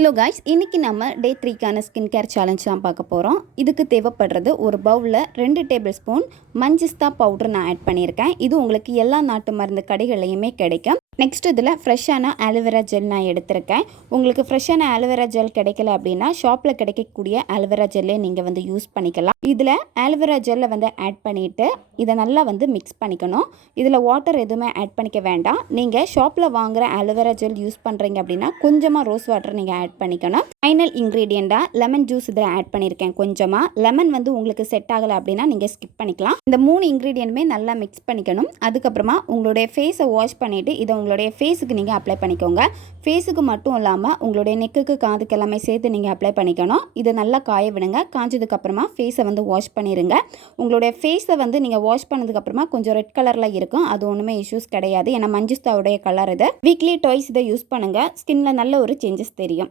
Hello guys, இன்றைக்கி நம்ம டே 3க்கான skin care challenge தான் பார்க்க போகிறோம். இதுக்கு தேவைப்படுறது ஒரு பவுலில் 2 டேபிள் ஸ்பூன் மஞ்சிஸ்தா பவுடர் நான் ஆட் பண்ணியிருக்கேன். இது உங்களுக்கு எல்லா நாட்டு மருந்து கடைகள்லையுமே கிடைக்கும். நெக்ஸ்ட் இதில் ஃப்ரெஷ்ஷான ஆலோவேரா ஜெல் நான் எடுத்திருக்கேன். உங்களுக்கு ஃப்ரெஷ்ஷான ஆலோவேரா ஜெல் கிடைக்கல அப்படின்னா ஷாப்பில் கிடைக்கக்கூடிய ஆலோவேரா ஜெல்லே நீங்கள் யூஸ் பண்ணிக்கலாம். இதில் ஆலோவேரா ஜெல்லை ஆட் பண்ணிவிட்டு இதை நல்லா மிக்ஸ் பண்ணிக்கணும். இதில் வாட்டர் எதுவுமே ஆட் பண்ணிக்க வேண்டாம். நீங்கள் ஷாப்பில் வாங்குகிற ஆலோவேரா ஜெல் யூஸ் பண்ணுறீங்க அப்படின்னா கொஞ்சமாக ரோஸ் வாட்டர் நீங்கள் ஆட் பண்ணிக்கணும். ஃபைனல் இன்க்ரீடியண்ட்டாக லெமன் ஜூஸ் இதில் ஆட் பண்ணியிருக்கேன். கொஞ்சமாக லெமன் உங்களுக்கு செட் ஆகலை அப்படின்னா நீங்கள் ஸ்கிப் பண்ணிக்கலாம். இந்த 3 இன்க்ரீடியண்ட்டுமே நல்லா மிக்ஸ் பண்ணிக்கணும். அதுக்கப்புறமா உங்களுடைய ஃபேஸை வாஷ் பண்ணிவிட்டு இதை உங்களுடைய ஃபேஸுக்கு நீங்கள் அப்ளை பண்ணிக்கோங்க. ஃபேஸுக்கு மட்டும் இல்லாமல் உங்களுடைய நெக்குக்கு காதுக்கு எல்லாமே சேர்த்து நீங்கள் அப்ளை பண்ணிக்கணும். இதை நல்லா காய விடுங்க. காஞ்சதுக்கப்புறமா ஃபேஸை வாஷ் பண்ணிடுங்க. உங்களுடைய ஃபேஸை நீங்கள் வாஷ் பண்ணதுக்கப்புறமா கொஞ்சம் ரெட் கலரில் இருக்கும். அது ஒன்றுமே இஷ்யூஸ் கிடையாது. ஏன்னா மஞ்சிஸ்தாவுடைய கலர் இது. வீக்லி டாய்ஸ் இதை யூஸ் பண்ணுங்கள். ஸ்கின்ல நல்ல ஒரு சேஞ்சஸ் தெரியும்.